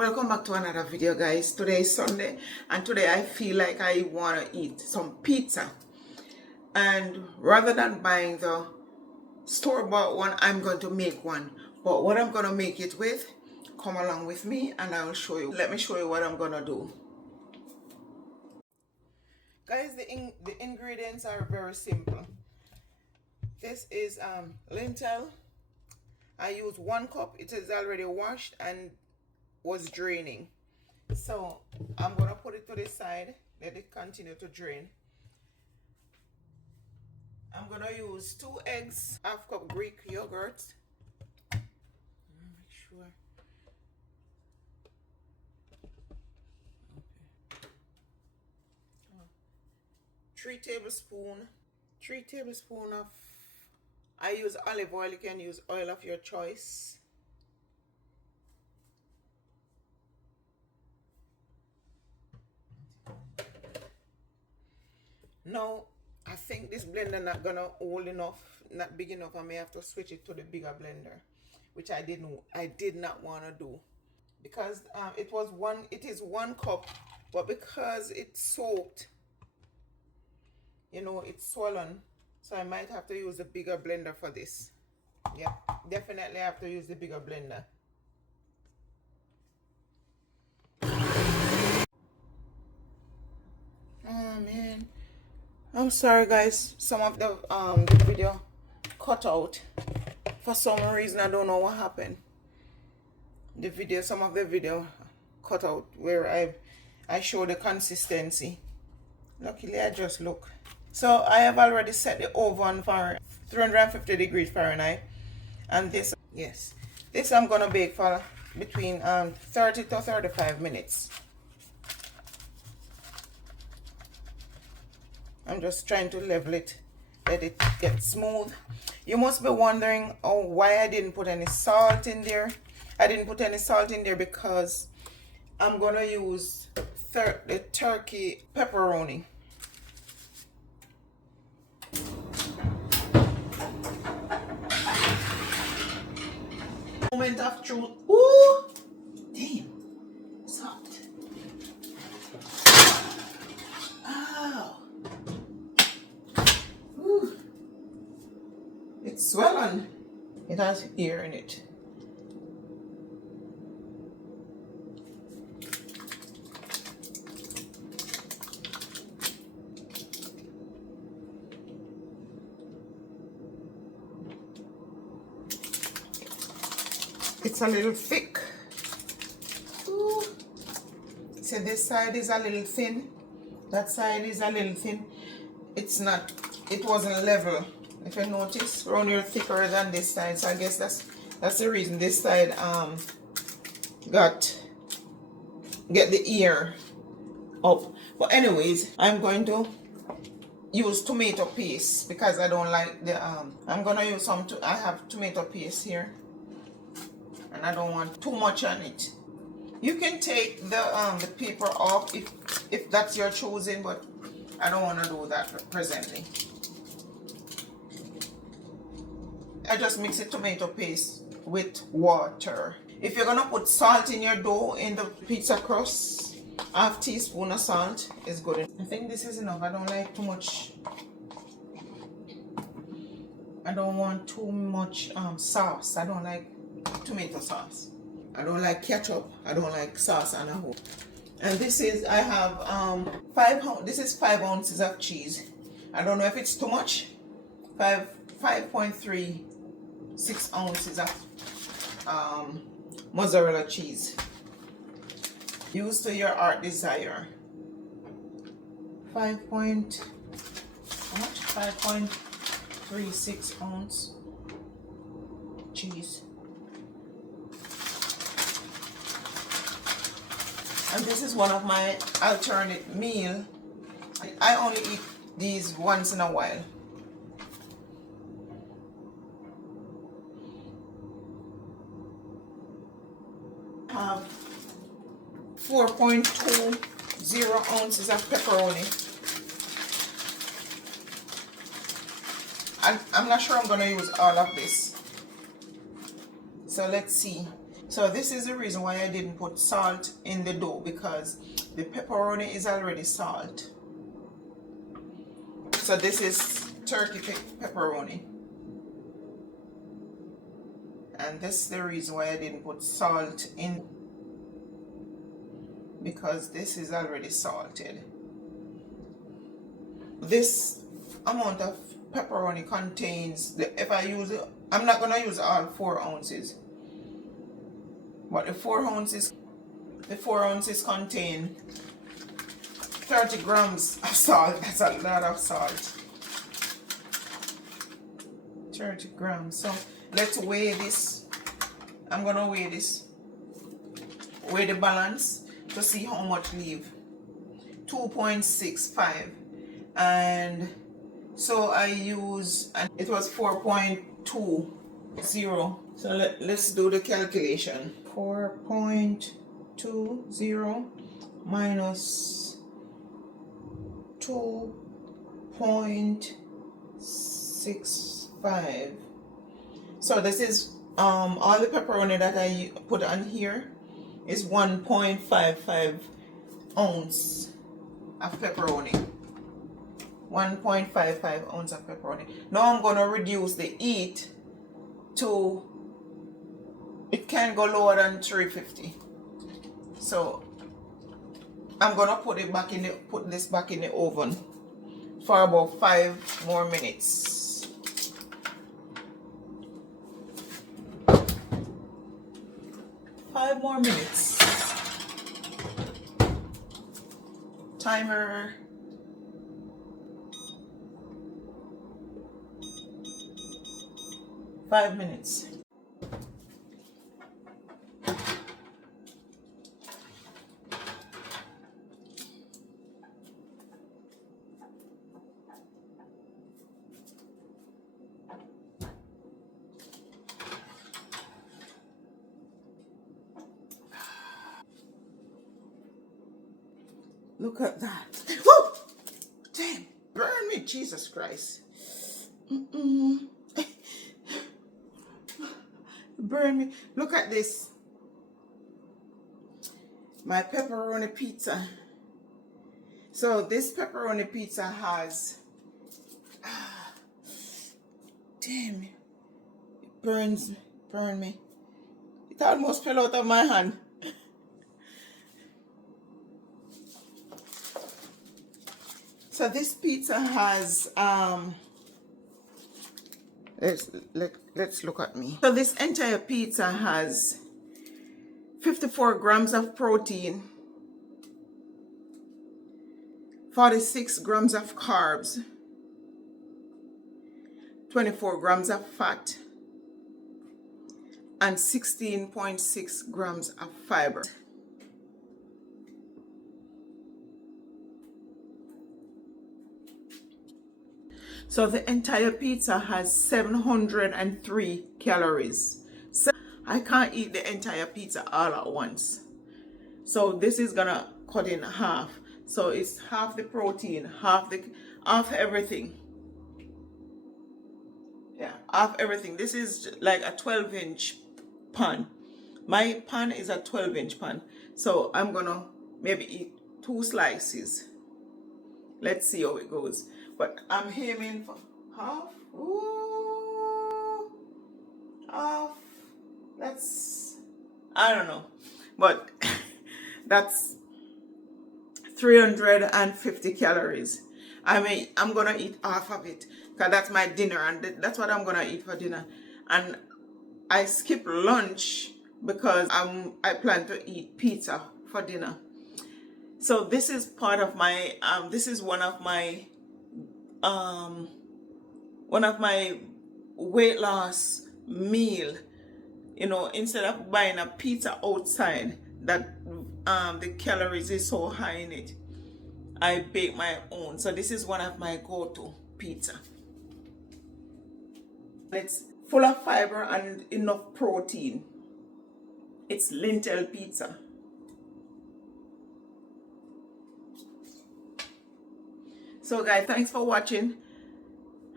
Welcome back to another video, guys. Today is Sunday and today I feel like I want to eat some pizza, and rather than buying the store-bought one, I'm going to make one. But what I'm going to make it with, come along with me and I will show you. Let me show you what I'm going to do. Guys, the ingredients are very simple. This is lentil. I use 1 cup. It is already washed and was draining. So I'm gonna put it to the side, let it continue to drain. I'm gonna use 2 eggs, 1/2 cup Greek yogurt. Make sure. Okay. 3 tablespoons of, I use olive oil. You can use oil of your choice. Now, I think this blender not gonna hold enough, not big enough. I may have to switch it to the bigger blender, which I did not want to do, because it is 1 cup, but because it's soaked, you know, it's swollen, so I might have to use the bigger blender for this. Yeah, definitely have to use the bigger blender. Oh man, I'm sorry guys, some of the video cut out for some reason. I don't know what happened. Some of the video cut out where I show the consistency. Luckily I just look. So I have already set the oven for 350 degrees Fahrenheit, and this I'm gonna bake for between 30 to 35 minutes. I'm just trying to level it, let it get smooth. You must be wondering, oh, why I didn't put any salt in there. I didn't put any salt in there because I'm gonna use the turkey pepperoni. Moment of truth. Ooh, damn, soft. Oh. Ooh. It's swollen. It has air in it. It's a little thick. Ooh. So this side is a little thin. That side is a little thin. It wasn't level. If you notice, around here thicker than this side. So I guess that's the reason this side get the ear up. But anyways, I'm going to use tomato paste because I don't like the I'm gonna use I have tomato paste here, and I don't want too much on it. You can take the paper off if that's your choosing, but I don't want to do that presently. I just mix the tomato paste with water. If you're gonna put salt in your dough, in the pizza crust, 1/2 teaspoon of salt is good. I think this is enough. I don't like too much. I don't want too much sauce. I don't like tomato sauce. I don't like ketchup. I don't like sauce on a whole. And this is, I have 5 ounces of cheese. I don't know if it's too much. 5.36 ounces of mozzarella cheese. Use to your heart desire. 5.36 ounce cheese. And this is one of my alternate meal. I only eat these once in a while. I have 4.20 ounces of pepperoni. I'm not sure I'm going to use all of this. So let's see. So this is the reason why I didn't put salt in the dough, because the pepperoni is already salt. So this is turkey pepperoni. And this is the reason why I didn't put salt in, because this is already salted. This amount of pepperoni contains, if I use it, I'm not going to use all 4 ounces. But the 4 ounces contain 30 grams of salt. That's a lot of salt. 30 grams. So let's weigh this. I'm gonna weigh this. Weigh the balance to see how much leave. 2.65. And so I use, and it was 4.20. So let's do the calculation. 4.20 minus 2.65. So this is all the pepperoni that I put on here is 1.55 ounce of pepperoni. 1.55 ounce of pepperoni. Now I'm gonna reduce the heat to, it can go lower than 350. So I'm gonna put this back in the oven for about 5 more minutes. Timer. Five minutes. Look at that. Woo! Damn, burn me, Jesus Christ. Burn me. Look at this. My pepperoni pizza. So this pepperoni pizza has, damn, it burn me. It almost fell out of my hand. So this pizza has let's look at me. So this entire pizza has 54 grams of protein, 46 grams of carbs, 24 grams of fat, and 16.6 grams of fiber. So the entire pizza has 703 calories. So I can't eat the entire pizza all at once. So this is gonna cut in half. So it's half the protein, half everything. Yeah, half everything. This is like a 12-inch pan. My pan is a 12-inch pan. So I'm gonna maybe eat 2 slices. Let's see how it goes. But I'm aiming for half. Ooh, half. That's, I don't know. But that's 350 calories. I mean, I'm going to eat half of it, because that's my dinner, and that's what I'm going to eat for dinner. And I skip lunch because I plan to eat pizza for dinner. So this is part of my, this is one of my weight loss meal. You know, instead of buying a pizza outside that the calories is so high in it, I bake my own. So this is one of my go-to pizza. It's full of fiber and enough protein. It's lentil pizza. So guys, thanks for watching.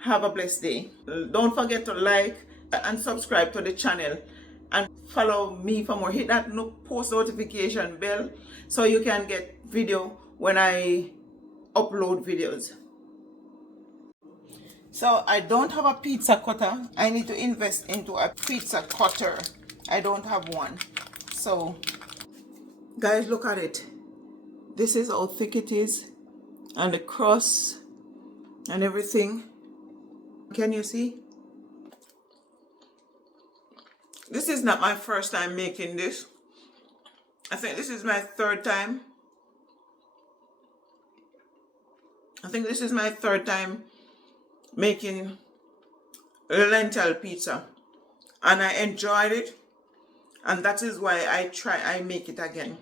Have a blessed day. Don't forget to like and subscribe to the channel, and follow me for more. Hit that post notification bell so you can get video when I upload videos. So I don't have a pizza cutter. I need to invest into a pizza cutter. I don't have one. So guys, look at it. This is how thick it is, and the crust and everything. Can you see? This is not my first time making this. I think this is my third time. Making lentil pizza, and I enjoyed it, and that is why I make it again.